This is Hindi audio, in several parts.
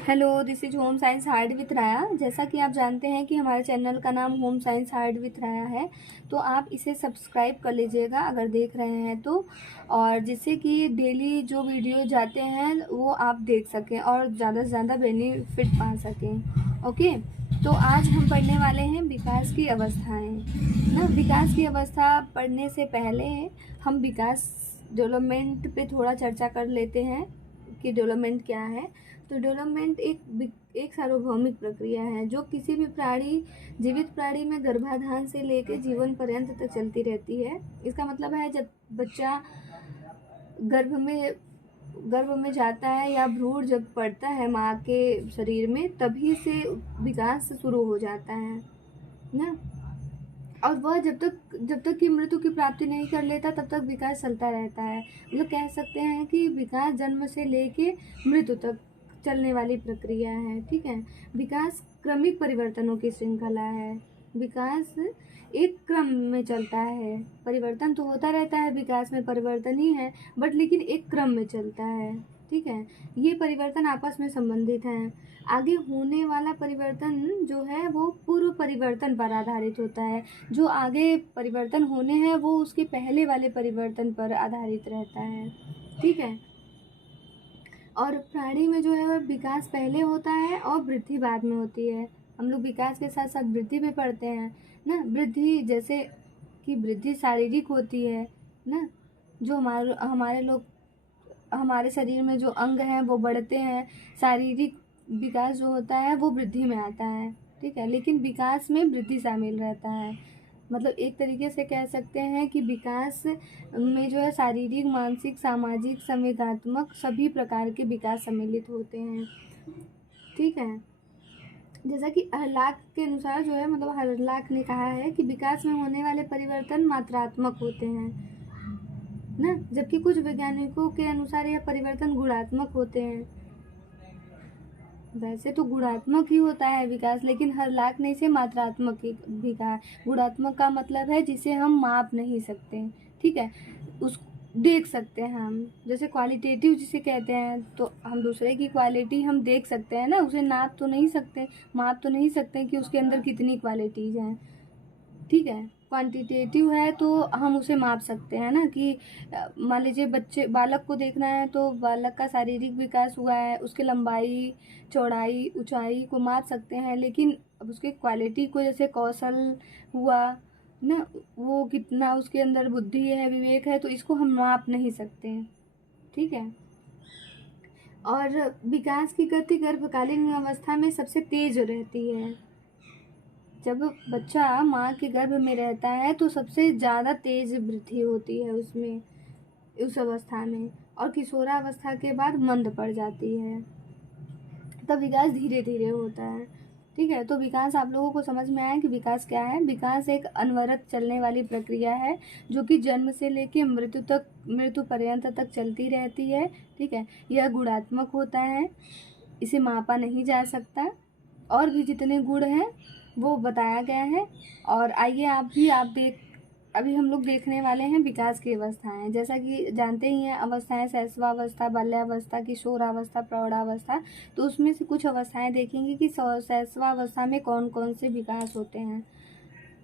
Hello, this is home science hard with राया। जैसा कि आप जानते हैं कि हमारे चैनल का नाम होम साइंस हार्ड विथ राया है, तो आप इसे सब्सक्राइब कर लीजिएगा अगर देख रहे हैं तो, और जिससे कि डेली जो वीडियो जाते हैं वो आप देख सकें और ज़्यादा से ज़्यादा बेनिफिट पा सकें। ओके, तो आज हम पढ़ने वाले हैं विकास की अवस्थाएं ना। विकास की अवस्था पढ़ने से पहले हम विकास डेवलपमेंट पे थोड़ा चर्चा कर लेते हैं कि डेवलपमेंट क्या है। तो डेवलपमेंट एक सार्वभौमिक प्रक्रिया है जो किसी भी जीवित प्राणी में गर्भाधान से लेकर जीवन पर्यंत तक चलती रहती है। इसका मतलब है जब बच्चा गर्भ में जाता है या भ्रूण जब पड़ता है माँ के शरीर में, तभी से विकास शुरू हो जाता है ना। और वह जब तक कि मृत्यु की प्राप्ति नहीं कर लेता तब तक विकास चलता रहता है। मतलब कह सकते हैं कि विकास जन्म से लेके मृत्यु तक चलने वाली प्रक्रिया है। ठीक है, विकास क्रमिक परिवर्तनों की श्रृंखला है। विकास एक क्रम में चलता है। परिवर्तन तो होता रहता है, विकास में परिवर्तन ही है, बट लेकिन एक क्रम में चलता है। ठीक है, ये परिवर्तन आपस में संबंधित हैं। आगे होने वाला परिवर्तन जो है वो पूर्व परिवर्तन पर आधारित होता है। जो आगे परिवर्तन होने हैं वो उसके पहले वाले परिवर्तन पर आधारित रहता है। ठीक है, और प्राणी में जो है विकास पहले होता है और वृद्धि बाद में होती है। हम लोग विकास के साथ साथ वृद्धि भी पढ़ते हैं ना। वृद्धि जैसे कि वृद्धि शारीरिक होती है ना, जो हमारे शरीर में जो अंग हैं वो बढ़ते हैं। शारीरिक विकास जो होता है वो वृद्धि में आता है। ठीक है, लेकिन विकास में वृद्धि शामिल रहता है। मतलब एक तरीके से कह सकते हैं कि विकास में जो है शारीरिक, मानसिक, सामाजिक, संवेगात्मक सभी प्रकार के विकास सम्मिलित होते हैं। ठीक है, जैसा कि हर्लाक के अनुसार जो है, मतलब हर्लाक ने कहा है कि विकास में होने वाले परिवर्तन मात्रात्मक होते हैं ना, जबकि कुछ वैज्ञानिकों के अनुसार यह परिवर्तन गुणात्मक होते हैं। वैसे तो गुणात्मक ही होता है विकास, लेकिन हर्लाक ने इसे मात्रात्मक भी कहा। गुणात्मक का मतलब है जिसे हम माप नहीं सकते। ठीक है, उस देख सकते हैं हम, जैसे क्वालिटेटिव जिसे कहते हैं, तो हम दूसरे की क्वालिटी हम देख सकते हैं ना, उसे नाप तो नहीं सकते, माप तो नहीं सकते कि उसके अंदर कितनी क्वालिटीज हैं। ठीक है, क्वांटिटेटिव है तो हम उसे माप सकते हैं ना, कि मान लीजिए बालक को देखना है तो बालक का शारीरिक विकास हुआ है, उसके लंबाई, चौड़ाई, ऊंचाई को माप सकते हैं। लेकिन अब उसके क्वालिटी को, जैसे कौशल हुआ ना, वो कितना उसके अंदर बुद्धि है, विवेक है, तो इसको हम माप नहीं सकते। ठीक है, और विकास की गति गर्भकालीन अवस्था में सबसे तेज रहती है। जब बच्चा माँ के गर्भ में रहता है तो सबसे ज़्यादा तेज वृद्धि होती है उसमें, उस अवस्था में, और किशोरावस्था के बाद मंद पड़ जाती है। तब विकास धीरे धीरे होता है। ठीक है, तो विकास आप लोगों को समझ में आया कि विकास क्या है। विकास एक अनवरत चलने वाली प्रक्रिया है जो कि जन्म से लेकर मृत्यु पर्यंत तक चलती रहती है। ठीक है, यह गुणात्मक होता है, इसे मापा नहीं जा सकता। और भी जितने गुण हैं वो बताया गया है। और आइए अभी हम लोग देखने वाले हैं विकास की अवस्थाएं। जैसा कि जानते ही हैं, अवस्थाएं शैशवावस्था, बाल्यावस्था, किशोरावस्था, प्रौढ़ावस्था। तो उसमें से कुछ अवस्थाएं देखेंगे कि शैशवावस्था में कौन कौन से विकास होते हैं।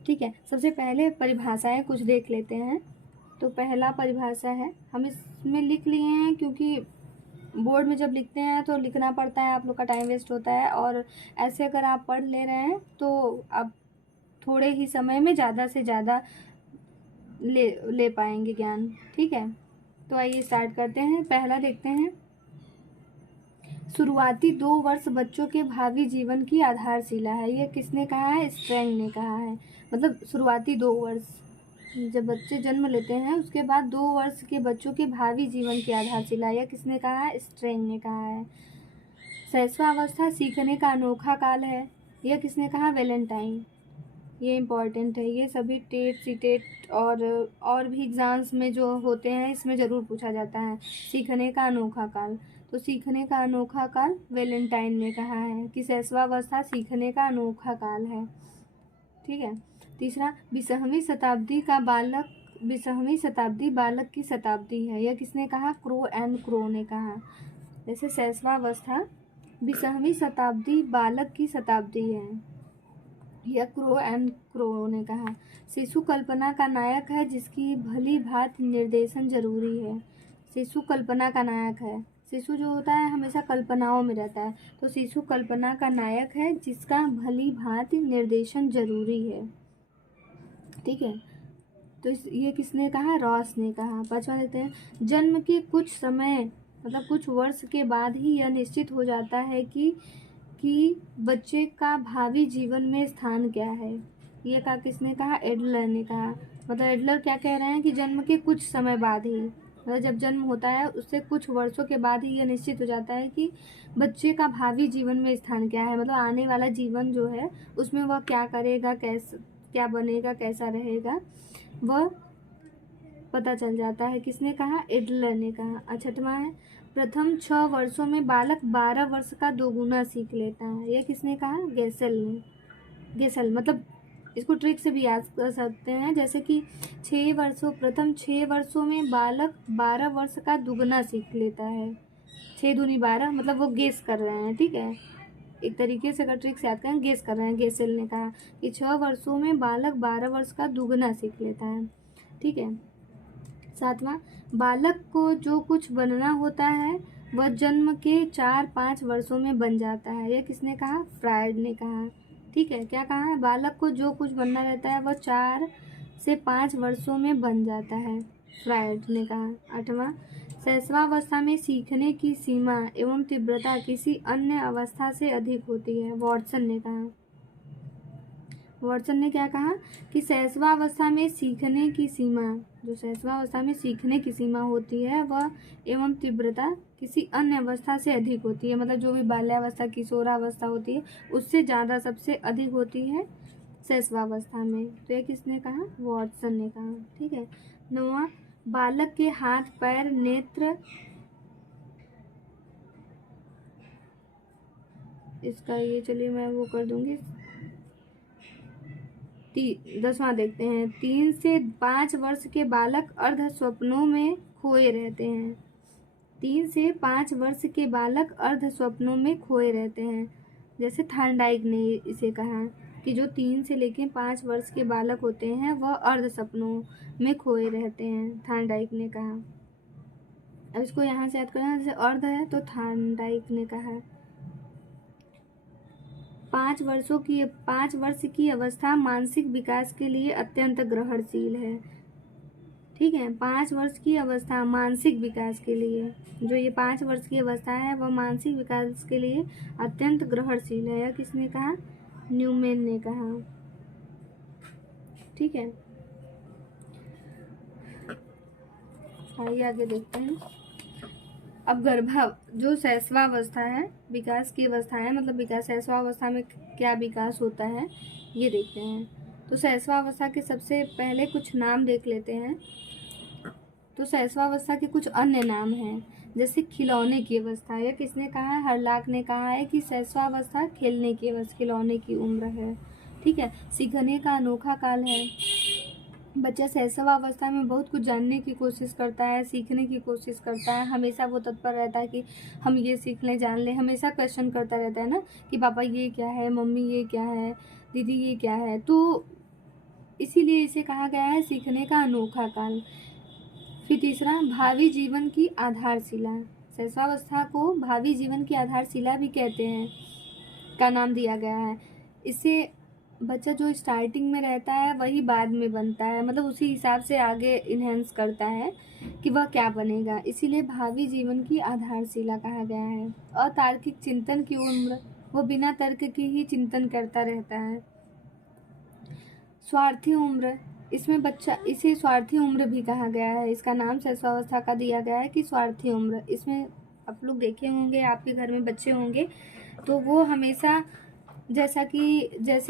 ठीक है, सबसे पहले परिभाषाएं कुछ देख लेते हैं। तो पहला परिभाषा है, हम इसमें लिख लिए हैं क्योंकि बोर्ड में जब लिखते हैं तो लिखना पड़ता है, आप लोग का टाइम वेस्ट होता है। और ऐसे अगर आप पढ़ ले रहे हैं तो आप थोड़े ही समय में ज़्यादा से ज़्यादा ले पाएंगे ज्ञान। ठीक है, तो आइए स्टार्ट करते हैं। पहला देखते हैं, शुरुआती 2 वर्ष बच्चों के भावी जीवन की आधारशिला है। यह किसने कहा है? स्ट्रैंग ने कहा है। मतलब शुरुआती 2 वर्ष, जब बच्चे जन्म लेते हैं उसके बाद 2 वर्ष के बच्चों के भावी जीवन की आधारशिला, यह किसने कहा है? स्ट्रैंग ने कहा है। शैशवावस्था सीखने का अनोखा काल है, यह किसने कहा? वैलेंटाइन। ये इम्पॉर्टेंट है, ये सभी टेट, सीटेट और भी एग्ज़ाम्स में जो होते हैं इसमें ज़रूर पूछा जाता है। सीखने का अनोखा काल, तो सीखने का अनोखा काल वैलेंटाइन ने कहा है कि शैशवावस्था सीखने का अनोखा काल है। ठीक है, तीसरा, 20वीं शताब्दी बालक की शताब्दी है, यह किसने कहा? क्रो एंड क्रो ने कहा। जैसे शैशवावस्था 20वीं शताब्दी बालक की शताब्दी है, यह क्रो एंड क्रो ने कहा। शिशु कल्पना का नायक है जिसकी भली भांति निर्देशन जरूरी है। शिशु कल्पना का नायक है, शिशु जो होता है हमेशा कल्पनाओं में रहता है, तो शिशु कल्पना का नायक है जिसका भली भांति निर्देशन जरूरी है। ठीक है, तो ये किसने कहा? रॉस ने कहा। 5वां देखते हैं, जन्म के कुछ समय मतलब कुछ वर्ष के बाद ही यह निश्चित हो जाता है कि बच्चे का भावी जीवन में स्थान क्या है। ये कहा किसने कहा? एडलर ने कहा। मतलब एडलर क्या कह रहे हैं कि जन्म के कुछ समय बाद ही, मतलब जब जन्म होता है उससे कुछ वर्षों के बाद ही यह निश्चित हो जाता है कि बच्चे का भावी जीवन में स्थान क्या है, मतलब आने वाला जीवन जो है उसमें वह क्या करेगा, कैसे क्या बनेगा, कैसा रहेगा, वह पता चल जाता है। किसने कहा? एडलर ने कहा। 6वां है, प्रथम 6 वर्षों में बालक 12 वर्ष का दोगुना सीख लेता है। यह किसने कहा? गेसेल ने। गेसेल मतलब इसको ट्रिक से भी याद कर सकते हैं, जैसे कि प्रथम 6 वर्षों में बालक 12 वर्ष का दुगना सीख लेता है। 6 दूनी 12 मतलब वो गेस कर रहे हैं। ठीक है, एक तरीके से अगर ट्रिक से याद करें, गेस कर रहे हैं। गेसेल ने कहा कि 6 वर्षों में बालक 12 वर्ष का दुगना सीख लेता है। ठीक है। 7वां, बालक को जो कुछ बनना होता है वह जन्म के 4-5 वर्षों में बन जाता है। यह किसने कहा? फ्रायड ने कहा। ठीक है, क्या कहा है? बालक को जो कुछ बनना रहता है वह 4 से 5 वर्षों में बन जाता है, फ्रायड ने कहा। 8वां, शैशवावस्था में सीखने की सीमा एवं तीव्रता किसी अन्य अवस्था से अधिक होती है, वॉटसन ने कहा। वॉटसन ने क्या कहा कि शैशवावस्था में सीखने की सीमा, जो शैशवावस्था में सीखने की सीमा होती है वह एवं तीव्रता किसी अन्य अवस्था से अधिक होती है, मतलब जो भी बाल्यावस्था किशोरावस्था होती है उससे ज़्यादा सबसे अधिक होती है शैशवावस्था में। तो ये किसने कहा? वॉटसन ने कहा। ठीक है। 9वां, बालक के हाथ पैर नेत्र, इसका ये चलिए मैं वो कर दूंगी। 10वां देखते हैं, 3 से 5 वर्ष के बालक अर्ध स्वप्नों में खोए रहते हैं। 3 से 5 वर्ष के बालक अर्ध स्वप्नों में खोए रहते हैं, जैसे थार्नडाइक ने इसे कहा कि जो 3 से लेकर 5 वर्ष के बालक होते हैं वह अर्ध सपनों में खोए रहते हैं, थार्नडाइक ने कहा। अब इसको यहाँ से याद करना, जैसे अर्ध है तो थार्नडाइक ने कहा। 5 वर्ष की अवस्था मानसिक विकास के लिए अत्यंत ग्रहणशील है। ठीक है, 5 वर्ष की अवस्था मानसिक विकास के लिए, जो ये 5 वर्ष की अवस्था है वह मानसिक विकास के लिए अत्यंत ग्रहणशील है। यह किसने कहा? न्यूमैन ने कहा। ठीक है, आइए आगे देखते हैं। अब जो शैशवावस्था है, विकास की अवस्था है, मतलब विकास शैशवावस्था में क्या विकास होता है ये देखते हैं। तो शैशवावस्था के सबसे पहले कुछ नाम देख लेते हैं। तो शैशवावस्था के कुछ अन्य नाम हैं, जैसे खिलौने की अवस्था। यह किसने कहा है? हर्लाक ने कहा है कि शैशवावस्था खेलने की अवस्था, खिलौने की उम्र है। ठीक है, सीखने का अनोखा काल है। बच्चा शैशवावस्था में बहुत कुछ जानने की कोशिश करता है, सीखने की कोशिश करता है, हमेशा वो तत्पर रहता है कि हम ये सीख लें, जान लें, हमेशा क्वेश्चन करता रहता है ना कि पापा ये क्या है, मम्मी ये क्या है, दीदी ये क्या है। तो इसीलिए इसे कहा गया है सीखने का अनोखा काल। फिर तीसरा, भावी जीवन की आधारशिला। शैशवावस्था को भावी जीवन की आधारशिला भी कहते हैं, का नाम दिया गया है। इसे बच्चा जो स्टार्टिंग में रहता है वही बाद में बनता है, मतलब उसी हिसाब से आगे इन्हेंस करता है कि वह क्या बनेगा, इसीलिए भावी जीवन की आधारशिला कहा गया है। अतार्किक चिंतन की उम्र, वो बिना तर्क के ही चिंतन करता रहता है। स्वार्थी उम्र, इसे स्वार्थी उम्र भी कहा गया है। इसका नाम शैशवावस्था का दिया गया है कि स्वार्थी उम्र। इसमें आप लोग देखे होंगे, आपके घर में बच्चे होंगे तो वो हमेशा जैसे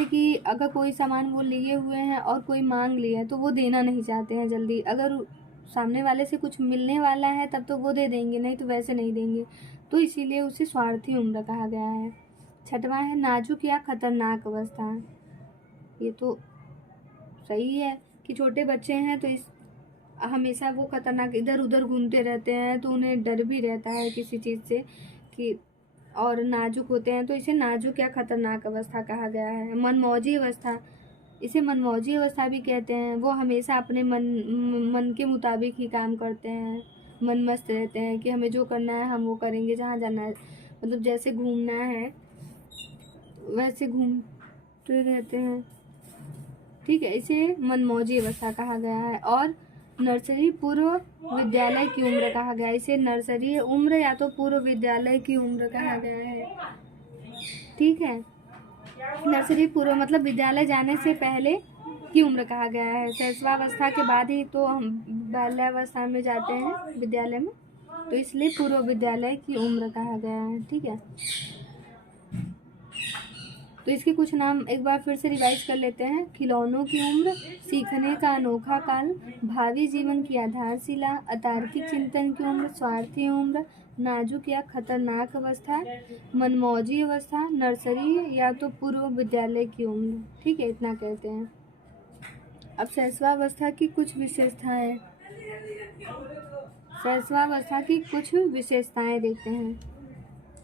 कि अगर कोई सामान वो लिए हुए हैं और कोई मांग लिया है तो वो देना नहीं चाहते हैं जल्दी। अगर सामने वाले से कुछ मिलने वाला है तब तो वो दे देंगे, नहीं तो वैसे नहीं देंगे। तो इसीलिए उसे स्वार्थी उम्र कहा गया है। 6वां है नाजुक या खतरनाक अवस्था। ये तो सही है कि छोटे बच्चे हैं तो हमेशा वो खतरनाक इधर उधर घूमते रहते हैं, तो उन्हें डर भी रहता है किसी चीज़ से कि और नाजुक होते हैं, तो इसे नाजुक या खतरनाक अवस्था कहा गया है। मनमौजी अवस्था, इसे मनमौजी अवस्था भी कहते हैं। वो हमेशा अपने मन के मुताबिक ही काम करते हैं, मन मस्त रहते हैं कि हमें जो करना है हम वो करेंगे, जहाँ जाना है मतलब जैसे घूमना है वैसे घूमते रहते हैं, ठीक है। इसे मनमौजी अवस्था कहा गया है। और नर्सरी पूर्व विद्यालय की उम्र कहा गया है। इसे नर्सरी उम्र या तो पूर्व विद्यालय की उम्र कहा गया है, ठीक है। नर्सरी पूर्व मतलब विद्यालय जाने से पहले की उम्र कहा गया है। शैशवावस्था के बाद ही तो हम बाल्यावस्था में जाते हैं विद्यालय में, तो इसलिए पूर्व विद्यालय की उम्र कहा गया है, ठीक है। तो इसके कुछ नाम एक बार फिर से रिवाइज कर लेते हैं। खिलौनों की उम्र, सीखने का अनोखा काल, भावी जीवन की आधारशिला, अतार्किक चिंतन की उम्र, स्वार्थी उम्र, नाजुक या खतरनाक अवस्था, मनमौजी अवस्था, नर्सरी या तो पूर्व विद्यालय की उम्र, ठीक है। इतना कहते हैं। अब शैशवावस्था की कुछ विशेषताएं, शैशवावस्था की कुछ विशेषताएं देखते हैं।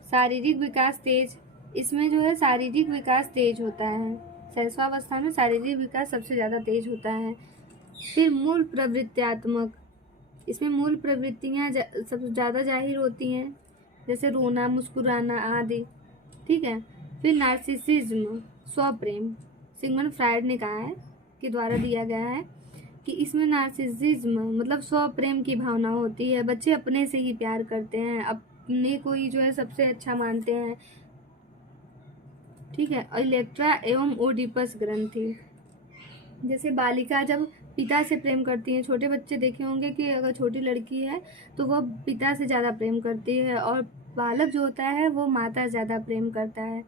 शारीरिक विकास तेज, इसमें जो है शारीरिक विकास तेज होता है। शैशवावस्था में शारीरिक विकास सबसे ज़्यादा तेज होता है। फिर मूल प्रवृत्त्यात्मक, इसमें मूल प्रवृत्तियाँ सबसे ज़्यादा जाहिर होती हैं, जैसे रोना, मुस्कुराना आदि, ठीक है। फिर नार्सिसिज्म, स्वप्रेम, सिगमंड फ्रायड ने कहा है के द्वारा दिया गया है कि इसमें नार्सिसिज्म मतलब स्वप्रेम की भावना होती है। बच्चे अपने से ही प्यार करते हैं, अपने को ही जो है सबसे अच्छा मानते हैं, ठीक है। और इलेक्ट्रा एवं ओडिपस ग्रंथि, जैसे बालिका जब पिता से प्रेम करती है, छोटे बच्चे देखे होंगे कि अगर छोटी लड़की है तो वह पिता से ज़्यादा प्रेम करती है, और बालक जो होता है वो माता ज़्यादा प्रेम करता है।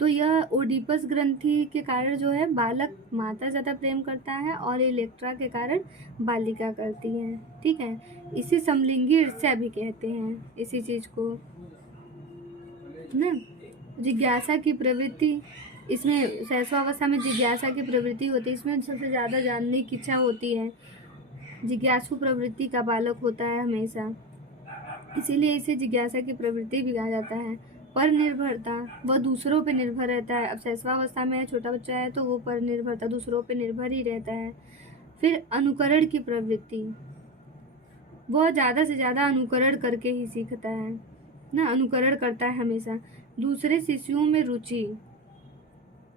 तो यह ओडिपस ग्रंथि के कारण जो है बालक माता ज़्यादा प्रेम करता है और इलेक्ट्रा के कारण बालिका करती है, ठीक है। इसे समलिंगी ईर्ष्या भी कहते हैं, इसी चीज़ को ना। जिज्ञासा की प्रवृत्ति, इसमें शैशवावस्था में जिज्ञासा की प्रवृत्ति होती है, इसमें सबसे ज़्यादा जानने की इच्छा होती है। जिज्ञासु प्रवृत्ति का बालक होता है हमेशा, इसीलिए इसे जिज्ञासा की प्रवृत्ति भी कहा जाता है। पर निर्भरता, वह दूसरों पे निर्भर रहता है। अब शैशवावस्था में छोटा बच्चा है तो वो पर निर्भरता, दूसरों पे निर्भर ही रहता है। फिर अनुकरण की प्रवृत्ति, वह ज़्यादा से ज़्यादा अनुकरण करके ही सीखता है ना, अनुकरण करता है हमेशा। दूसरे शिशुओं में रुचि,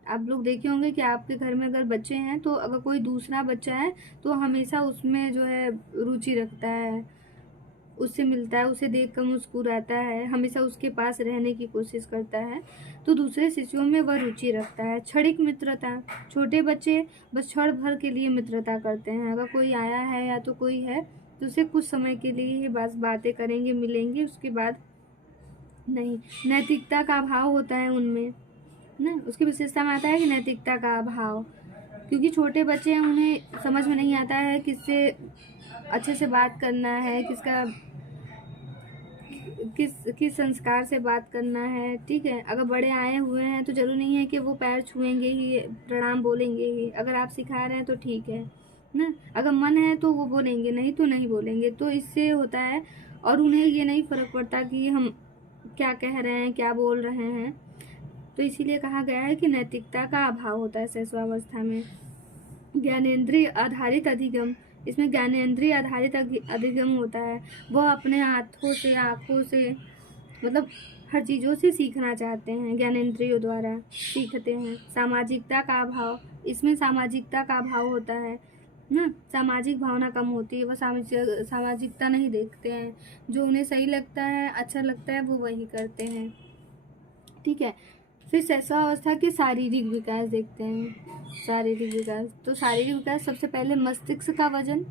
आप लोग देखे होंगे कि आपके घर में अगर बच्चे हैं तो अगर कोई दूसरा बच्चा है तो हमेशा उसमें जो है रुचि रखता है, उससे मिलता है, उसे देख कर मुस्कुराता है, हमेशा उसके पास रहने की कोशिश करता है। तो दूसरे शिशुओं में वह रुचि रखता है। क्षणिक मित्रता, छोटे बच्चे बस क्षण भर के लिए मित्रता करते हैं। अगर कोई आया है या तो कोई है तो उसे कुछ समय के लिए ही बस बातें करेंगे, मिलेंगे, उसके बाद नहीं। नैतिकता का अभाव होता है उनमें ना, उसकी विशेषता में आता है कि नैतिकता का अभाव, क्योंकि छोटे बच्चे हैं, उन्हें समझ में नहीं आता है किससे अच्छे से बात करना है, किस संस्कार से बात करना है, ठीक है। अगर बड़े आए हुए हैं तो जरूरी नहीं है कि वो पैर छुएंगे ही, प्रणाम बोलेंगे ही। अगर आप सिखा रहे हैं तो ठीक है ना, अगर मन है तो वो बोलेंगे, नहीं तो नहीं बोलेंगे। तो इससे होता है, और उन्हें ये नहीं फर्क पड़ता कि हम क्या कह रहे हैं, क्या बोल रहे हैं। तो इसीलिए कहा गया है कि नैतिकता का अभाव होता है शैशवावस्था में। ज्ञानेंद्रिय आधारित अधिगम, इसमें ज्ञानेंद्रिय आधारित अधिगम होता है। वह अपने हाथों से, आँखों से, मतलब हर चीज़ों से सीखना चाहते हैं, ज्ञानेंद्रियों द्वारा सीखते हैं। सामाजिकता का अभाव, इसमें सामाजिकता का अभाव होता है ना, सामाजिक भावना कम होती है, वह सामाजिकता नहीं देखते हैं। जो उन्हें सही लगता है, अच्छा लगता है, वो वही करते हैं, ठीक है। फिर शैशवावस्था के शारीरिक विकास देखते हैं। शारीरिक विकास, तो शारीरिक विकास सबसे पहले मस्तिष्क का वजन,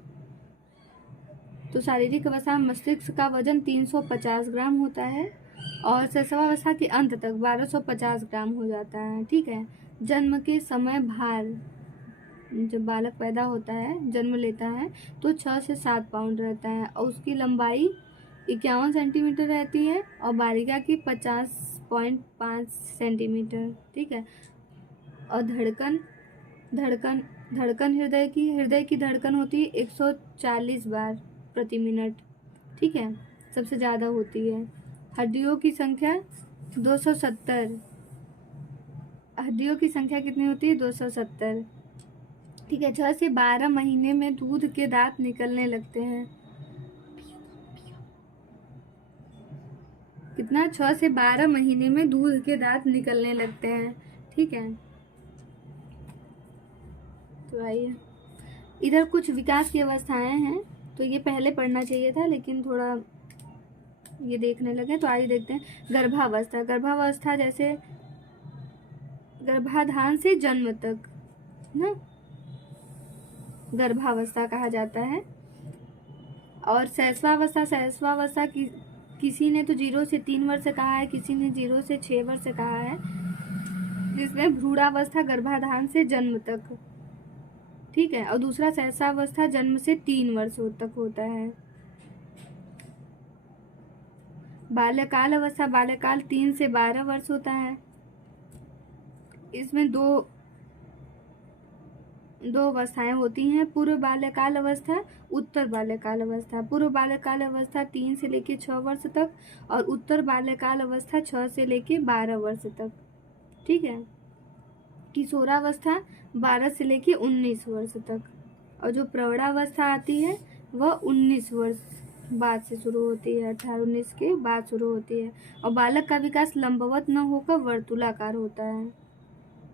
तो शारीरिक अवस्था में मस्तिष्क का वजन 350 ग्राम होता है और शैशवावस्था के अंत तक 1250 ग्राम हो जाता है, ठीक है। जन्म के समय भार, जब बालक पैदा होता है, जन्म लेता है तो 6 से 7 पाउंड रहता है और उसकी लंबाई 51 सेंटीमीटर रहती है और बालिका की 50.5 सेंटीमीटर, ठीक है। और धड़कन हृदय की धड़कन होती है 140 बार प्रति मिनट, ठीक है, सबसे ज़्यादा होती है। हड्डियों की संख्या 270। हड्डियों की संख्या कितनी होती है? 270। ठीक है। 6 से 12 महीने में दूध के दांत निकलने लगते हैं। कितना? 6 से 12 महीने में दूध के दांत निकलने लगते हैं। ठीक है। तो आइए, इधर कुछ विकास की अवस्थाएं हैं, तो ये पहले पढ़ना चाहिए था लेकिन थोड़ा ये देखने लगे, तो आइए देखते हैं। गर्भावस्था। गर्भावस्था जैसे गर्भाधान से जन्म तक ना गर्भावस्था कहा जाता है। और शैशवावस्था। शैशवावस्था किसी ने तो 0 से 3 वर्ष कहा है, किसी ने 0 से 6 वर्ष कहा है, जिसमें भ्रूणावस्था गर्भाधान से जन्म तक। ठीक है। और दूसरा शैशवावस्था जन्म से 3 वर्ष तक होता है। बाल्यकाल अवस्था। बाल्यकाल 3 से 12 वर्ष होता है। इसमें दो अवस्थाएं होती हैं, पूर्व बाल्यकाल अवस्था, उत्तर बाल्यकाल अवस्था। पूर्व बाल्यकाल अवस्था 3 से लेकर 6 वर्ष तक और उत्तर बाल्यकाल अवस्था 6 से लेकर 12 वर्ष तक। ठीक है। किशोरावस्था 12 से लेकर 19 वर्ष तक। और जो प्रौढ़ावस्था आती है वह 19 वर्ष बाद से शुरू होती है, 18-19 के बाद शुरू होती है। और बालक का विकास लंबवत न होकर वर्तुलाकार होता है।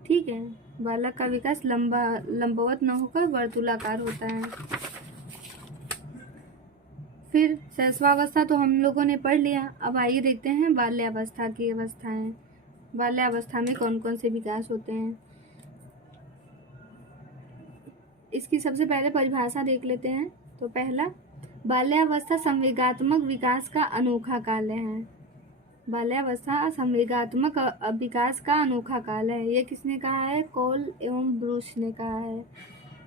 ठीक है। बालक का विकास लंबवत न होकर वर्तुलाकार होता है। फिर शैशवावस्था तो हम लोगों ने पढ़ लिया। अब आइए देखते हैं बाल्यावस्था की अवस्थाएं। बाल्यावस्था में कौन कौन से विकास होते हैं, इसकी सबसे पहले परिभाषा देख लेते हैं। तो पहला, बाल्यावस्था संवेगात्मक विकास का अनोखा काल है। बाल्यावस्था संवेगात्मक विकास का अनोखा काल है। यह किसने कहा है? कॉल एवं ब्रूस ने कहा है।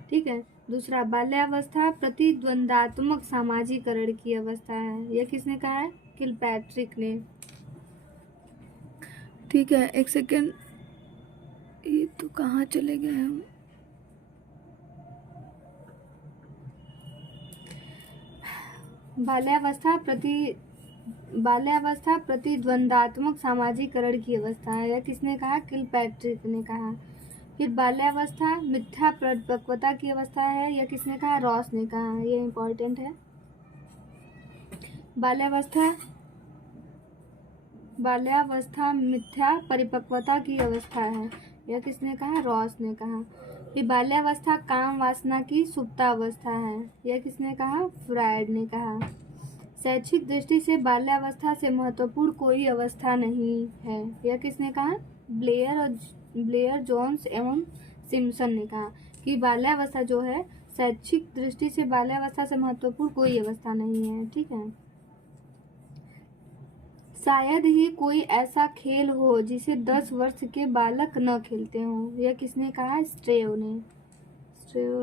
ठीक है। दूसरा, बाल्यावस्था प्रतिद्वंदात्मक सामाजिकरण की अवस्था है। यह किसने कहा है? किलपैट्रिक ने। ठीक है, एक सेकेंड, ये तो कहाँ चले गए हम? बाल्यावस्था प्रतिद्वंदात्मक सामाजिकरण की अवस्था है। यह किसने कहा? किलपैट्रिक ने कहा। फिर बाल्यावस्था मिथ्या परिपक्वता की अवस्था है। यह किसने कहा? रॉस ने कहा। यह इम्पोर्टेंट है। बाल्यावस्था मिथ्या परिपक्वता की अवस्था है। यह किसने कहा? रॉस ने कहा। फिर बाल्यावस्था काम वासना की सुप्तावस्था है। यह किसने कहा? फ्रायड ने कहा। शैक्षिक दृष्टि से बाल्यावस्था से महत्वपूर्ण कोई अवस्था नहीं है। यह किसने कहा? ब्लेयर, जोन्स एवं सिम्पसन ने कहा कि बाल्यावस्था जो है, शैक्षिक दृष्टि से बाल्यावस्था से महत्वपूर्ण कोई अवस्था नहीं है। ठीक है। शायद ही कोई ऐसा खेल हो जिसे 10 वर्ष के बालक न खेलते हों। यह किसने कहा? स्ट्रेव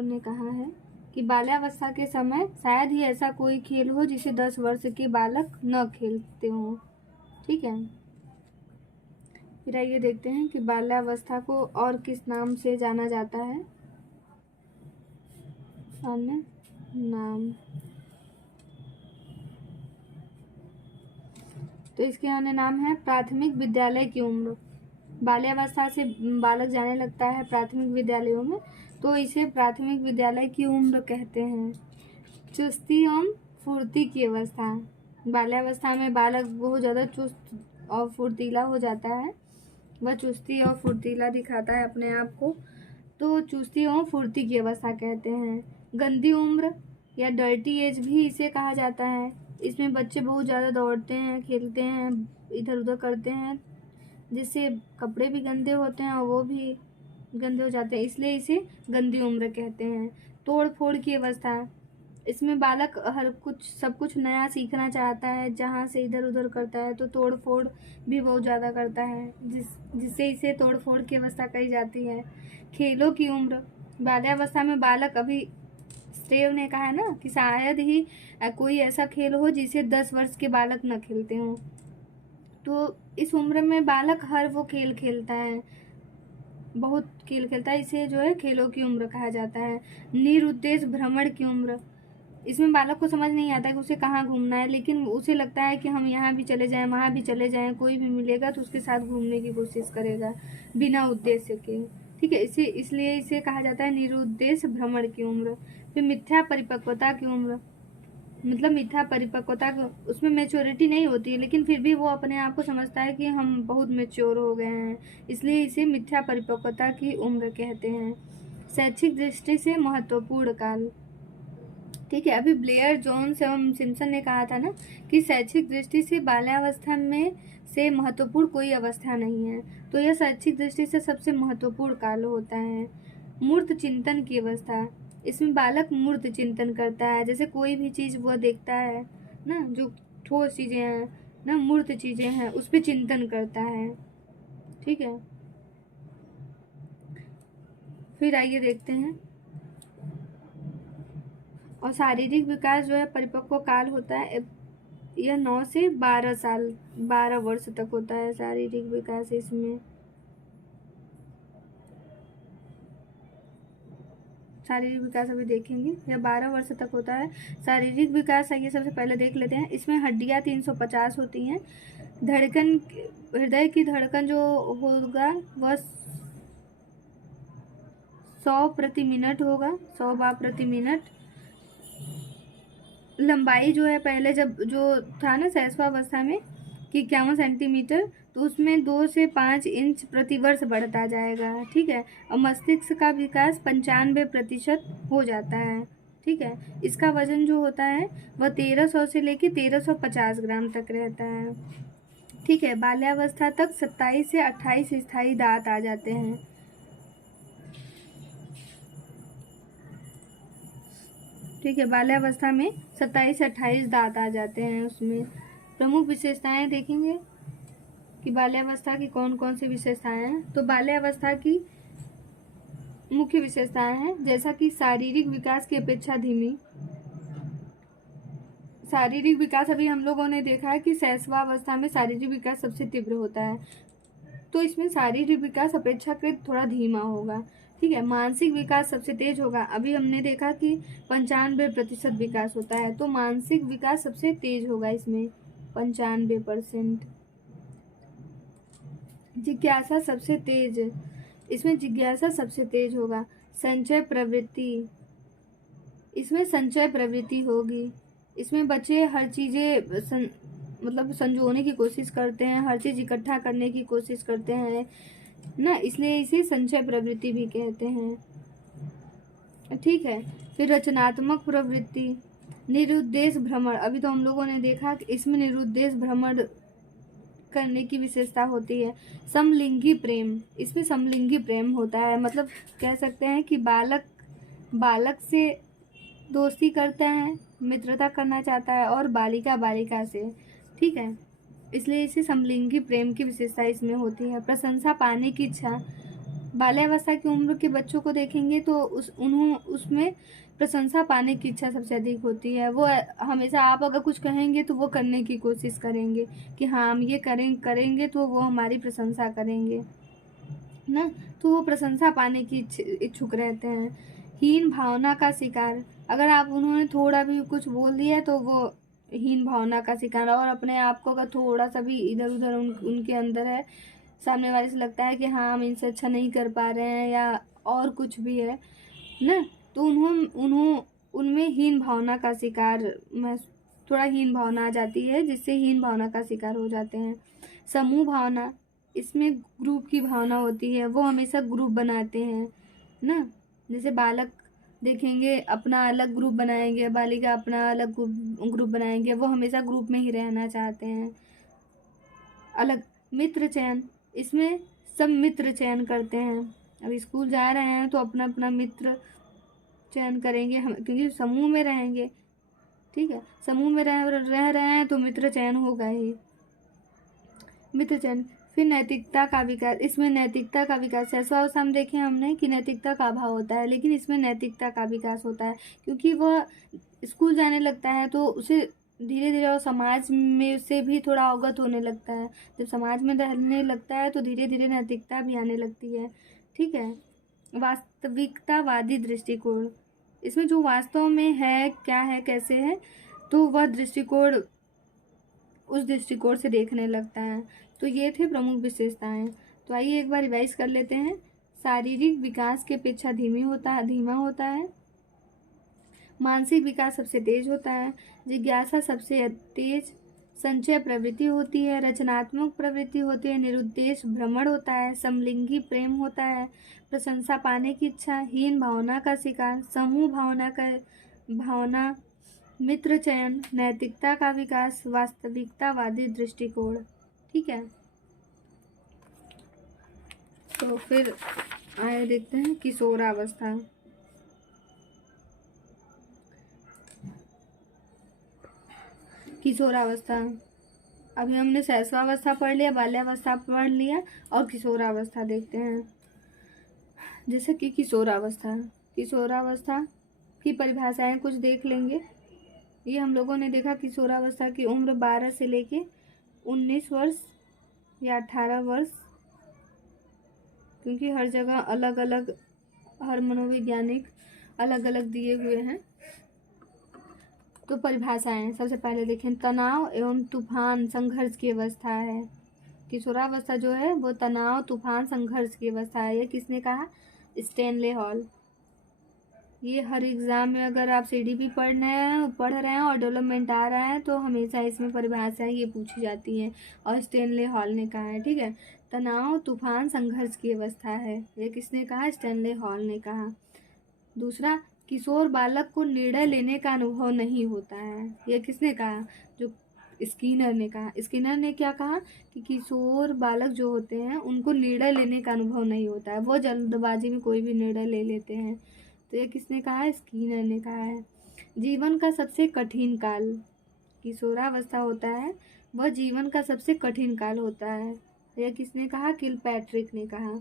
ने कहा है कि बाल्यावस्था के समय शायद ही ऐसा कोई खेल हो जिसे 10 वर्ष के बालक न खेलते हों। ठीक है। फिर आइए देखते हैं कि बाल्यावस्था को और किस नाम से जाना जाता है। अन्य नाम, तो इसके अन्य नाम है प्राथमिक विद्यालय की उम्र। बाल्यावस्था से बालक जाने लगता है प्राथमिक विद्यालयों में, तो इसे प्राथमिक विद्यालय की उम्र कहते हैं। चुस्ती एवं फुर्ती की अवस्था। बाल्यावस्था में बालक बहुत ज़्यादा चुस्त और फुर्तीला हो जाता है। वह चुस्ती और फुर्तीला दिखाता है अपने आप को, तो चुस्ती एवं फुर्ती की अवस्था कहते हैं। गंदी उम्र या डर्टी एज भी इसे कहा जाता है। इसमें बच्चे बहुत ज़्यादा दौड़ते हैं, खेलते हैं, इधर उधर करते हैं, जिससे कपड़े भी गंदे होते हैं और वो भी गंदे हो जाते हैं, इसलिए इसे गंदी उम्र कहते हैं। तोड़ फोड़ की अवस्था। इसमें बालक सब कुछ नया सीखना चाहता है, जहाँ से इधर उधर करता है तो तोड़ फोड़ भी बहुत ज़्यादा करता है, जिससे इसे तोड़ फोड़ की अवस्था कही जाती है। खेलों की उम्र। बाल्यावस्था में बालक, अभी स्टेव ने कहा है ना कि शायद ही कोई ऐसा खेल हो जिसे 10 वर्ष के बालक न खेलते हों, तो इस उम्र में बालक हर वो खेल खेलता है, बहुत खेल खेलता है, इसे जो है खेलों की उम्र कहा जाता है। निरुद्देश्य भ्रमण की उम्र। इसमें बालक को समझ नहीं आता कि उसे कहाँ घूमना है, लेकिन उसे लगता है कि हम यहाँ भी चले जाएं, वहाँ भी चले जाएं, कोई भी मिलेगा तो उसके साथ घूमने की कोशिश करेगा बिना उद्देश्य के। ठीक है, इसलिए इसे कहा जाता है निरुद्देश्य भ्रमण की उम्र। फिर मिथ्या परिपक्वता की उम्र, मतलब मिथ्या परिपक्वता, उसमें मैच्योरिटी नहीं होती है, लेकिन फिर भी वो अपने आप को समझता है कि हम बहुत मैच्योर हो गए हैं, इसलिए इसे मिथ्या परिपक्वता की उम्र कहते हैं। शैक्षिक दृष्टि से महत्वपूर्ण काल। ठीक है, अभी ब्लेयर, जोन्स एवं सिम्पसन ने कहा था ना कि शैक्षिक दृष्टि से बाल्यावस्था में से महत्वपूर्ण कोई अवस्था नहीं है, तो यह शैक्षिक दृष्टि से सबसे महत्वपूर्ण काल होता है। मूर्त चिंतन की अवस्था, इसमें बालक मूर्त चिंतन करता है, जैसे कोई भी चीज़ वह देखता है ना, जो ठोस चीज़ें हैं ना, मूर्त चीज़ें हैं, उस पर चिंतन करता है। ठीक है, फिर आइए देखते हैं। और शारीरिक विकास जो है परिपक्व काल होता है, यह 9 से 12 साल, 12 वर्ष तक होता है शारीरिक विकास। इसमें शारीरिक विकास अभी देखेंगे, यह 12 वर्ष तक होता है शारीरिक विकास। ये सबसे पहले देख लेते हैं। इसमें हड्डियाँ 350 होती हैं। धड़कन, हृदय की धड़कन जो होगा वह 100 प्रति मिनट होगा, 100 बार प्रति मिनट। लंबाई जो है पहले जब जो था ना शैशवावस्था में कि 51 सेंटीमीटर, तो उसमें 2 से 5 इंच प्रति वर्ष बढ़ता जाएगा। ठीक है, और मस्तिष्क का विकास 95% हो जाता है। ठीक है, इसका वजन जो होता है वह 1300 से लेकर 1350 ग्राम तक रहता है। ठीक है, बाल्यावस्था तक 27 से 28 स्थायी दांत आ जाते हैं। ठीक है, बाल्यावस्था में 27 से 28 दांत आ जाते हैं। उसमें प्रमुख विशेषताएं देखेंगे कि बाल्यावस्था की कौन कौन सी विशेषताएं हैं। तो बाल्यावस्था की मुख्य विशेषताएं हैं, जैसा कि शारीरिक विकास की अपेक्षा धीमी। शारीरिक विकास अभी हम लोगों ने देखा है कि शैशवावस्था में शारीरिक विकास सबसे तीव्र होता है, तो इसमें शारीरिक विकास अपेक्षाकृत थोड़ा धीमा होगा। ठीक है, मानसिक विकास सबसे तेज होगा। अभी हमने देखा कि 95% विकास होता है, तो मानसिक विकास सबसे तेज होगा इसमें, 95%। जिज्ञासा सबसे तेज, इसमें जिज्ञासा सबसे तेज होगा। संचय प्रवृत्ति, इसमें संचय प्रवृत्ति होगी। इसमें बच्चे हर चीज़ें मतलब संजोने की कोशिश करते हैं, हर चीज़ इकट्ठा करने की कोशिश करते हैं ना, इसलिए इसे संचय प्रवृत्ति भी कहते हैं। ठीक है, फिर रचनात्मक प्रवृत्ति, निरुद्देश भ्रमण। अभी तो हम लोगों ने देखा कि इसमें निरुद्देश भ्रमण करने की विशेषता होती है। समलिंगी प्रेम, इसमें समलिंगी प्रेम होता है, मतलब कह सकते हैं कि बालक से दोस्ती करता है, मित्रता करना चाहता है, और बालिका बालिका से। ठीक है, इसलिए इसे समलिंगी प्रेम की विशेषता इसमें होती है। प्रशंसा पाने की इच्छा, बाल्यावस्था की उम्र के बच्चों को देखेंगे तो उसमें प्रशंसा पाने की इच्छा सबसे अधिक होती है। वो हमेशा आप अगर कुछ कहेंगे तो वो करने की कोशिश करेंगे कि हाँ हम ये करेंगे तो वो हमारी प्रशंसा करेंगे ना, तो वो प्रशंसा पाने की इच्छुक रहते हैं। हीन भावना का शिकार, अगर आप उन्होंने थोड़ा भी कुछ बोल दिया तो वो हीन भावना का शिकार, और अपने आप को अगर थोड़ा सा भी इधर उधर उनके अंदर है, सामने वाले से लगता है कि हाँ हम इनसे अच्छा नहीं कर पा रहे हैं या और कुछ भी है ना, तो उनमें हीन भावना का शिकार, थोड़ा हीन भावना आ जाती है, जिससे हीन भावना का शिकार हो जाते हैं। समूह भावना, इसमें ग्रुप की भावना होती है, वो हमेशा ग्रुप बनाते हैं ना, जैसे बालक देखेंगे अपना अलग ग्रुप बनाएंगे, बालिका अपना अलग ग्रुप बनाएंगे, वो हमेशा ग्रुप में ही रहना चाहते हैं। अलग मित्र चयन, इसमें सब मित्र चयन करते हैं। अब स्कूल जा रहे हैं तो अपना अपना मित्र चयन करेंगे हम, क्योंकि समूह में रहेंगे। ठीक है, समूह में रह रहे हैं तो मित्र चयन होगा ही, मित्र चयन। फिर नैतिकता का विकास, इसमें नैतिकता का विकास, शैशवावस्था हम देखे हमने कि नैतिकता का अभाव होता है, लेकिन इसमें नैतिकता का विकास होता है, क्योंकि वह स्कूल जाने लगता है तो उसे धीरे धीरे और समाज में से भी थोड़ा अवगत होने लगता है। जब समाज में रहने लगता है तो धीरे धीरे नैतिकता भी आने लगती है। ठीक है, वास्तविकतावादी दृष्टिकोण, इसमें जो वास्तव में है, क्या है, कैसे है, तो वह दृष्टिकोण उस दृष्टिकोण से देखने लगता है। तो ये थे प्रमुख विशेषताएं। तो आइए एक बार रिवाइज कर लेते हैं। शारीरिक विकास की अपेक्षा धीमा होता है। मानसिक विकास सबसे तेज होता है। जिज्ञासा सबसे तेज। संचय प्रवृत्ति होती है। रचनात्मक प्रवृत्ति होती है। निरुद्देश भ्रमण होता है। समलिंगी प्रेम होता है। प्रशंसा पाने की इच्छा। हीन भावना का शिकार। समूह भावना। मित्र चयन। नैतिकता का विकास। वास्तविकतावादी दृष्टिकोण। ठीक है, तो फिर आए देखते हैं किशोरावस्था। किशोरावस्था, अभी हमने शैशवावस्था पढ़ लिया, बाल्यावस्था पढ़ लिया, और किशोरावस्था देखते हैं। जैसे कि किशोरावस्था की परिभाषाएं कुछ देख लेंगे। ये हम लोगों ने देखा किशोरावस्था की उम्र 12 से लेके 19 वर्ष या 18 वर्ष, क्योंकि हर जगह अलग अलग, हर मनोवैज्ञानिक अलग अलग दिए हुए हैं। तो परिभाषाएं सबसे पहले देखें। तनाव एवं तूफान संघर्ष की अवस्था है। किशोरावस्था जो है वो तनाव, तूफान, संघर्ष की अवस्था है। ये किसने कहा? Stanley hall. ये हर एग्जाम में अगर आप CDP पढ़ रहे हैं और डेवलपमेंट आ रहा है तो हमेशा इसमें परिभाषाएं ये पूछी जाती हैं, और स्टैनले हॉल ने कहा है। ठीक है, तनाव, तूफान, संघर्ष की अवस्था है। ये किसने कहा? स्टैनले हॉल ने कहा। दूसरा, किशोर बालक को निर्णय लेने का अनुभव नहीं होता है। यह किसने कहा? जो स्किनर ने कहा। स्किनर ने क्या कहा कि किशोर बालक जो होते हैं उनको निर्णय लेने का अनुभव नहीं होता है, वो जल्दबाजी में कोई भी निर्णय ले लेते हैं। तो ये किसने कहा है? स्किनर ने कहा है। जीवन का सबसे कठिन काल, किशोरावस्था होता है वह जीवन का सबसे कठिन काल होता है। यह किसने कहा? किलपैट्रिक ने कहा।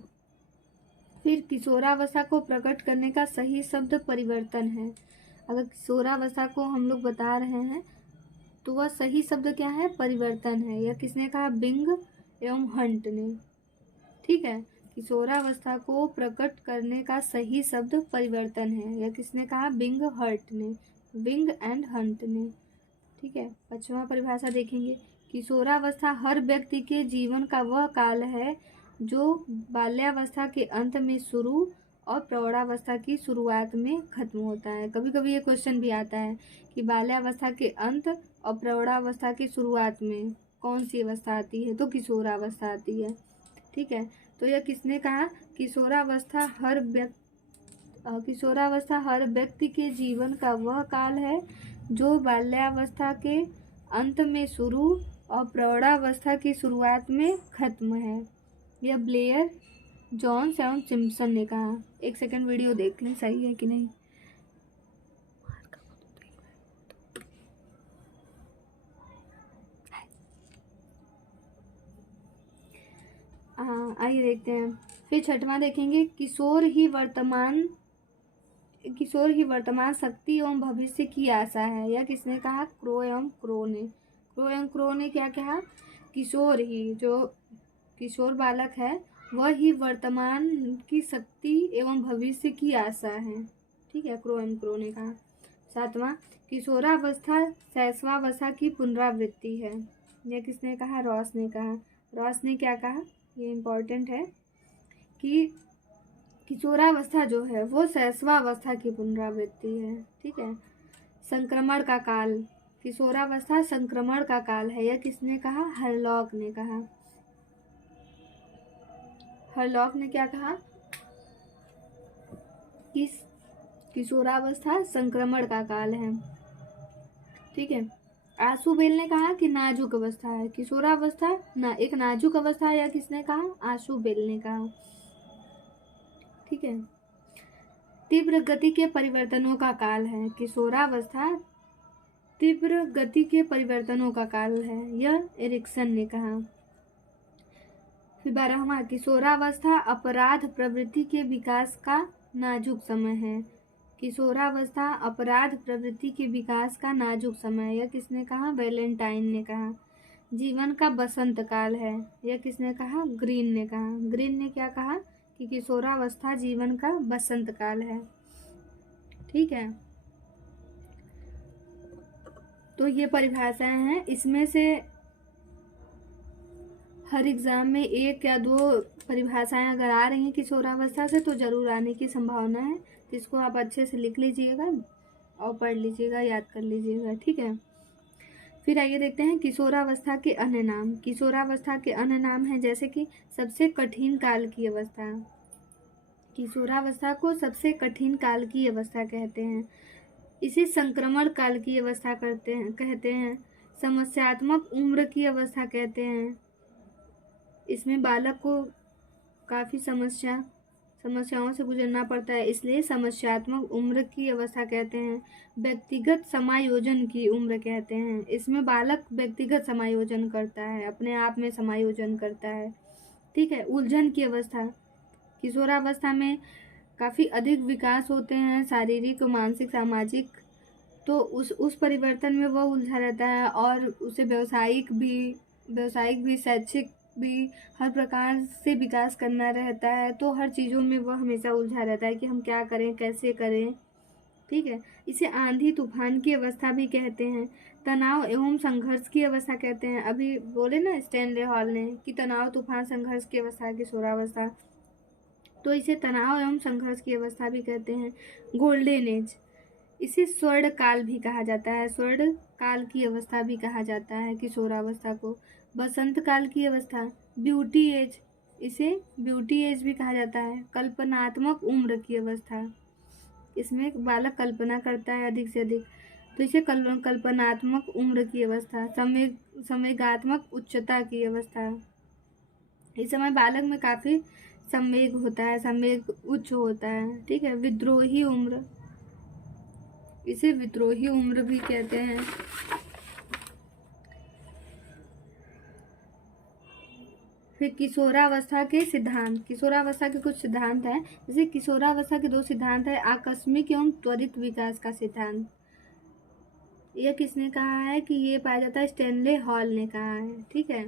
फिर किशोरावस्था को प्रकट करने का सही शब्द परिवर्तन है। अगर किशोरावस्था को हम लोग बता रहे हैं तो वह सही शब्द क्या है? परिवर्तन है। यह किसने कहा? बिंग एवं हंट ने। ठीक है, किशोरावस्था को प्रकट करने का सही शब्द परिवर्तन है। यह किसने कहा? बिंग एंड हंट ने। ठीक है, 5वां परिभाषा देखेंगे। किशोरावस्था हर व्यक्ति के जीवन का वह काल है जो बाल्यावस्था के अंत में शुरू और प्रौढ़ावस्था की शुरुआत में खत्म होता है। कभी कभी ये क्वेश्चन भी आता है कि बाल्यावस्था के अंत और प्रौढ़ावस्था की शुरुआत में कौन सी अवस्था आती है? तो किशोरावस्था आती है। ठीक है, तो यह किसने कहा? किशोरावस्था हर व्यक्ति के जीवन का वह काल है जो बाल्यावस्था के अंत में शुरू और प्रौढ़ावस्था की शुरुआत में खत्म है। यह ब्लेयर, जॉन्स एवं सिम्पसन ने कहा। एक सेकंड वीडियो देख लें सही है कि नहीं। हाँ, आइए देखते हैं। फिर 6वां देखेंगे। किशोर ही वर्तमान शक्ति एवं भविष्य की आशा है। यह किसने कहा? क्रो एवं क्रो ने क्या कहा? किशोर ही, जो किशोर बालक है वह ही वर्तमान की शक्ति एवं भविष्य की आशा है। ठीक है, क्रो ने कहा। 7वां, किशोरावस्था शैशवावस्था की पुनरावृत्ति है। यह किसने कहा? रॉस ने कहा। रॉस ने क्या कहा? ये इम्पोर्टेंट है कि किशोरावस्था जो है वो शैशवावस्था की पुनरावृत्ति है। ठीक है, संक्रमण का काल, किशोरावस्था संक्रमण का काल है। यह किसने कहा? हरलॉक ने कहा। हरलॉक ने क्या कहा? किशोरावस्था संक्रमण का काल है। ठीक है, आशुबेल ने कहा कि नाजुक अवस्था है। किशोरावस्था एक नाजुक अवस्था है। या किसने कहा? आशुबेल ने कहा। ठीक है, तीव्र गति के परिवर्तनों का काल है। किशोरावस्था तीव्र गति के परिवर्तनों का काल है। यह एरिक्सन ने कहा। फिर 12वां, किशोरावस्था अपराध प्रवृत्ति के विकास का नाजुक समय है। किशोरावस्था अपराध प्रवृत्ति के विकास का नाजुक समय। यह किसने कहा? वैलेंटाइन ने कहा। जीवन का बसंत काल है। यह किसने कहा? ग्रीन ने कहा। ग्रीन ने क्या कहा? कि किशोरावस्था जीवन का बसंत काल है। ठीक है, तो ये परिभाषाएं हैं। इसमें से हर एग्जाम में एक या दो परिभाषाएं अगर आ रही हैं किशोरावस्था से तो जरूर आने की संभावना है। तो इसको आप अच्छे से लिख लीजिएगा और पढ़ लीजिएगा, याद कर लीजिएगा, ठीक है। फिर आइए देखते हैं किशोरावस्था के अन्य नाम। किशोरावस्था के अन्य नाम हैं जैसे कि सबसे कठिन काल की अवस्था। किशोरावस्था को सबसे कठिन काल की अवस्था कहते हैं। इसे संक्रमण काल की अवस्था कहते हैं। समस्यात्मक उम्र की अवस्था कहते हैं। इसमें बालक को काफ़ी समस्याओं से गुजरना पड़ता है, इसलिए समस्यात्मक उम्र की अवस्था कहते हैं। व्यक्तिगत समायोजन की उम्र कहते हैं। इसमें बालक व्यक्तिगत समायोजन करता है, अपने आप में समायोजन करता है, ठीक है। उलझन की अवस्था, किशोरावस्था में काफ़ी अधिक विकास होते हैं, शारीरिक, मानसिक, सामाजिक, तो उस परिवर्तन में वह उलझा रहता है और उसे व्यावसायिक भी शैक्षिक भी हर प्रकार से विकास करना रहता है। तो हर चीज़ों में वह हमेशा उलझा रहता है कि हम क्या करें, कैसे करें, ठीक है। इसे आंधी तूफान की अवस्था भी कहते हैं। तनाव एवं संघर्ष की अवस्था कहते हैं। अभी बोले ना स्टैनले हॉल ने कि तनाव तूफान संघर्ष की अवस्था किशोरावस्था, तो इसे तनाव एवं संघर्ष की अवस्था भी कहते हैं। गोल्डन एज, इसे स्वर्ण काल भी कहा जाता है, स्वर्ण काल की अवस्था भी कहा जाता है किशोरावस्था को। बसंत काल की अवस्था, ब्यूटी एज, इसे ब्यूटी एज भी कहा जाता है। कल्पनात्मक उम्र की अवस्था, इसमें बालक कल्पना करता है अधिक से अधिक, तो इसे कल्पनात्मक उम्र की अवस्था। संवेगात्मक उच्चता की अवस्था, इस समय बालक में काफ़ी संवेग होता है, संवेग उच्च होता है, ठीक है। विद्रोही उम्र, इसे विद्रोही उम्र भी कहते हैं। फिर किशोरावस्था के सिद्धांत, किशोरावस्था के कुछ सिद्धांत हैं। जैसे किशोरावस्था के दो सिद्धांत है, आकस्मिक एवं त्वरित विकास का सिद्धांत। यह किसने कहा है कि ये पाया जाता है, स्टैनले हॉल ने कहा है, ठीक है।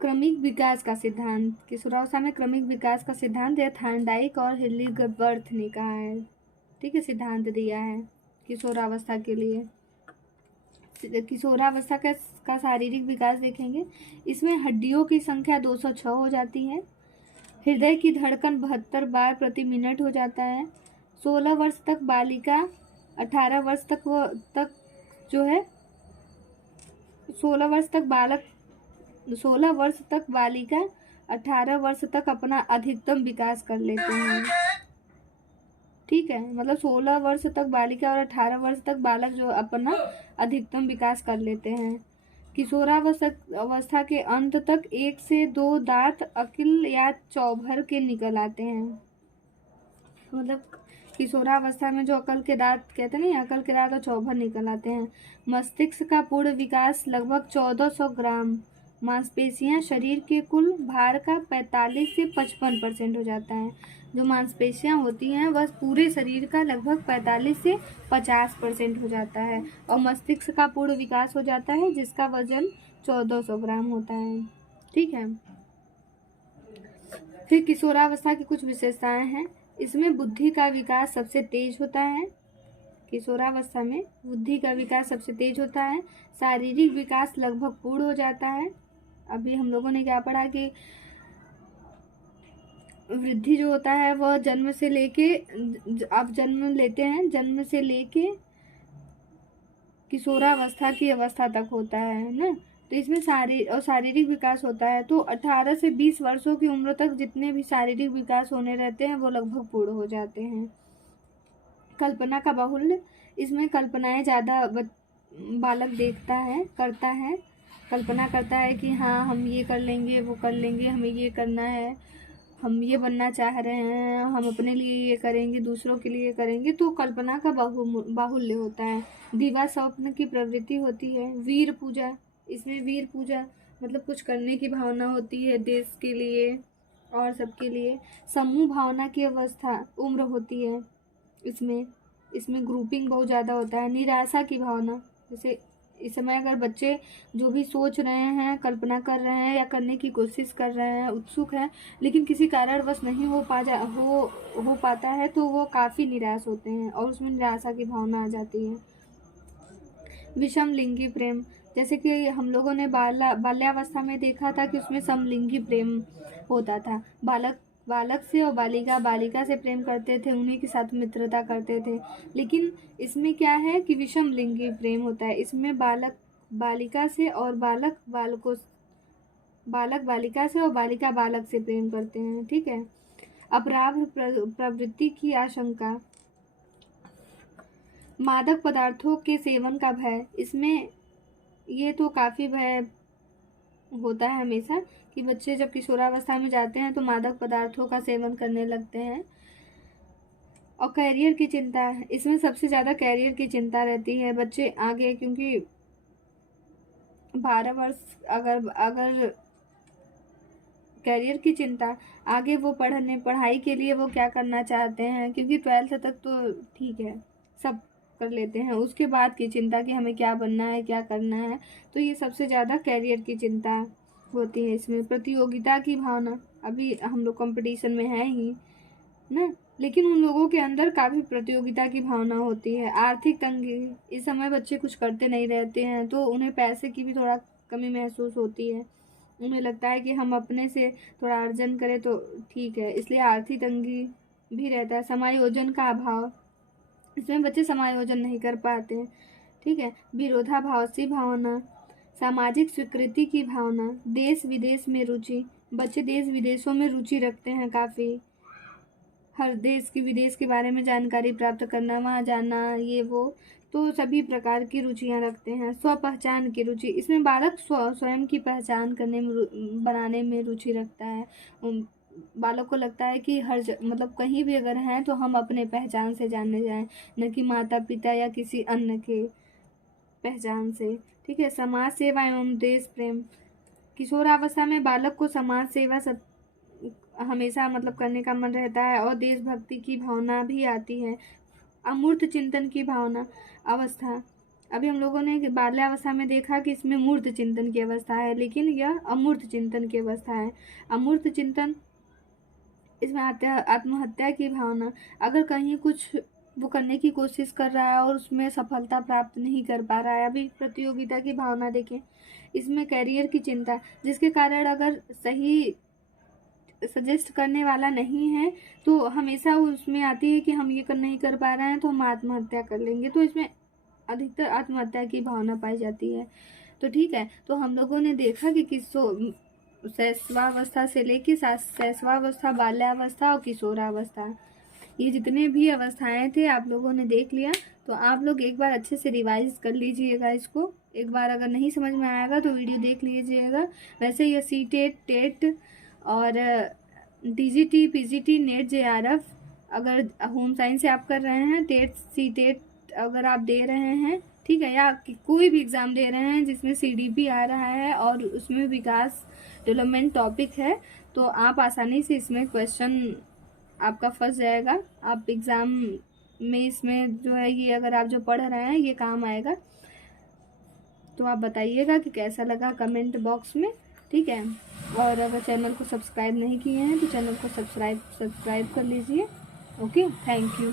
क्रमिक विकास का सिद्धांत, किशोरावस्था में क्रमिक विकास का सिद्धांत यह थार्नडाइक और हिल्डीबर्थ ने कहा है, ठीक है, सिद्धांत दिया है किशोरावस्था के लिए। किशोरावस्था का शारीरिक विकास देखेंगे। इसमें हड्डियों की संख्या 206 हो जाती है। हृदय की धड़कन 72 बार प्रति मिनट हो जाता है। 16 वर्ष तक बालिका 18 वर्ष तक जो है 16 वर्ष तक बालिका 18 वर्ष तक अपना अधिकतम विकास कर लेते हैं, ठीक है। मतलब 16 वर्ष तक बालिका और 18 वर्ष तक बालक जो अपना अधिकतम विकास कर लेते हैं। किशोरावस्था के अंत तक 1 से 2 दांत अकिल या चौभर के निकल आते हैं। मतलब किशोरावस्था में जो अकल के दांत कहते हैं ना, अकल के दांत और चौभर निकल आते हैं। मस्तिष्क का पूर्ण विकास लगभग 1400 ग्राम। मांसपेशियां शरीर के कुल भार का 45 से 55% हो जाता है। जो मांसपेशियां होती हैं वह पूरे शरीर का लगभग 45 से 50% हो जाता है और मस्तिष्क का पूर्ण विकास हो जाता है जिसका वजन 1400 ग्राम होता है, ठीक है। फिर किशोरावस्था की कुछ विशेषताएं हैं। इसमें बुद्धि का विकास सबसे तेज होता है। किशोरावस्था में बुद्धि का विकास सबसे तेज होता है। शारीरिक विकास लगभग पूर्ण हो जाता है। अभी हम लोगों ने क्या पढ़ा कि वृद्धि जो होता है वह जन्म से लेके, आप जन्म लेते हैं, जन्म से लेके किशोरावस्था की अवस्था तक होता है ना। तो इसमें शारीरिक विकास होता है। तो 18 से 20 वर्षों की उम्र तक जितने भी शारीरिक विकास होने रहते हैं वो लगभग पूर्ण हो जाते हैं। कल्पना का बाहुल्य, इसमें कल्पनाएं ज़्यादा बालक करता है, कल्पना करता है कि हाँ हम ये कर लेंगे, वो कर लेंगे, हमें ये करना है, हम ये बनना चाह रहे हैं, हम अपने लिए ये करेंगे, दूसरों के लिए करेंगे। तो कल्पना का बाहुल्य होता है। दिवा स्वप्न की प्रवृत्ति होती है। वीर पूजा, इसमें वीर पूजा मतलब कुछ करने की भावना होती है देश के लिए और सबके लिए। समूह भावना की उम्र होती है। इसमें ग्रुपिंग बहुत ज़्यादा होता है। निराशा की भावना, जैसे इस समय अगर बच्चे जो भी सोच रहे हैं, कल्पना कर रहे हैं या करने की कोशिश कर रहे हैं, उत्सुक हैं, लेकिन किसी कारणवश नहीं हो पाता है, तो वो काफ़ी निराश होते हैं और उसमें निराशा की भावना आ जाती है। विषम लिंगी प्रेम, जैसे कि हम लोगों ने बाल्यावस्था में देखा था कि उसमें समलिंगी प्रेम होता था। बालक बालक से और बालिका बालिका से प्रेम करते थे, उन्हीं के साथ मित्रता करते थे। लेकिन इसमें क्या है कि विषम लिंगी प्रेम होता है। इसमें बालक बालिका से और बालक बालिका से और बालिका बालक से प्रेम करते हैं। ठीक है। अपराध प्रवृत्ति की आशंका, मादक पदार्थों के सेवन का भय, इसमें ये तो काफ़ी भय होता है हमेशा कि बच्चे जब किशोरावस्था में जाते हैं तो मादक पदार्थों का सेवन करने लगते हैं। और कैरियर की चिंता, इसमें सबसे ज़्यादा कैरियर की चिंता रहती है बच्चे आगे, क्योंकि 12 वर्ष अगर कैरियर की चिंता, आगे वो पढ़ाई के लिए वो क्या करना चाहते हैं, क्योंकि 12th तक तो ठीक है, सब कर लेते हैं, उसके बाद की चिंता कि हमें क्या बनना है, क्या करना है, तो ये सबसे ज़्यादा कैरियर की चिंता होती है। इसमें प्रतियोगिता की भावना, अभी हम लोग कंपटीशन में हैं ही ना, लेकिन उन लोगों के अंदर काफ़ी प्रतियोगिता की भावना होती है। आर्थिक तंगी, इस समय बच्चे कुछ करते नहीं रहते हैं तो उन्हें पैसे की भी थोड़ा कमी महसूस होती है। उन्हें लगता है कि हम अपने से थोड़ा अर्जन करें तो ठीक है, इसलिए आर्थिक तंगी भी रहता है। समायोजन का अभाव, इसमें बच्चे समायोजन नहीं कर पाते हैं। ठीक है। विरोधाभासी भावना, सामाजिक स्वीकृति की भावना, देश विदेश में रुचि, बच्चे देश विदेशों में रुचि रखते हैं काफ़ी, हर देश की विदेश के बारे में जानकारी प्राप्त करना, वहाँ जाना, ये वो, तो सभी प्रकार की रुचियाँ रखते हैं। स्वपहचान की रुचि, इसमें बालक स्वयं की पहचान बनाने में रुचि रखता है। बालक को लगता है कि मतलब कहीं भी अगर हैं तो हम अपने पहचान से जानने जाएं, न कि माता पिता या किसी अन्य के पहचान से। ठीक है। समाज सेवा एवं देश प्रेम, किशोरावस्था में बालक को समाज सेवा सब हमेशा मतलब करने का मन रहता है और देशभक्ति की भावना भी आती है। अमूर्त चिंतन की भावना अवस्था, अभी हम लोगों ने बाल्यावस्था में देखा कि इसमें मूर्त चिंतन की अवस्था है, लेकिन यह अमूर्त चिंतन की अवस्था है। अमूर्त चिंतन, इसमें आत्महत्या की भावना, अगर कहीं कुछ वो करने की कोशिश कर रहा है और उसमें सफलता प्राप्त नहीं कर पा रहा है। अभी प्रतियोगिता की भावना देखें, इसमें कैरियर की चिंता, जिसके कारण अगर सही सजेस्ट करने वाला नहीं है तो हमेशा उसमें आती है कि हम ये नहीं कर पा रहे हैं तो हम आत्महत्या कर लेंगे, तो इसमें अधिकतर आत्महत्या की भावना पाई जाती है। तो ठीक है, तो हम लोगों ने देखा कि शैशवावस्था से लेकर शैशवावस्था, बाल्यावस्था और किशोरावस्था, ये जितने भी अवस्थाएं थे आप लोगों ने देख लिया। तो आप लोग एक बार अच्छे से रिवाइज कर लीजिएगा इसको, एक बार अगर नहीं समझ में आएगा तो वीडियो देख लीजिएगा। वैसे ये सीटेट, टेट और टीजीटी, पीजीटी, नेट, जेआरएफ अगर होम साइंस से आप कर रहे हैं, टेट, सीटेट अगर आप दे रहे हैं, ठीक है, या कोई भी एग्ज़ाम दे रहे हैं जिसमें सीडीपी आ रहा है और उसमें विकास डेवलपमेंट टॉपिक है, तो आप आसानी से इसमें क्वेश्चन आपका फंस जाएगा। आप एग्ज़ाम में इसमें जो है ये अगर आप जो पढ़ रहे हैं ये काम आएगा। तो आप बताइएगा कि कैसा लगा कमेंट बॉक्स में। ठीक है। और अगर चैनल को सब्सक्राइब नहीं किए हैं तो चैनल को सब्सक्राइब कर लीजिए। Okay, thank you.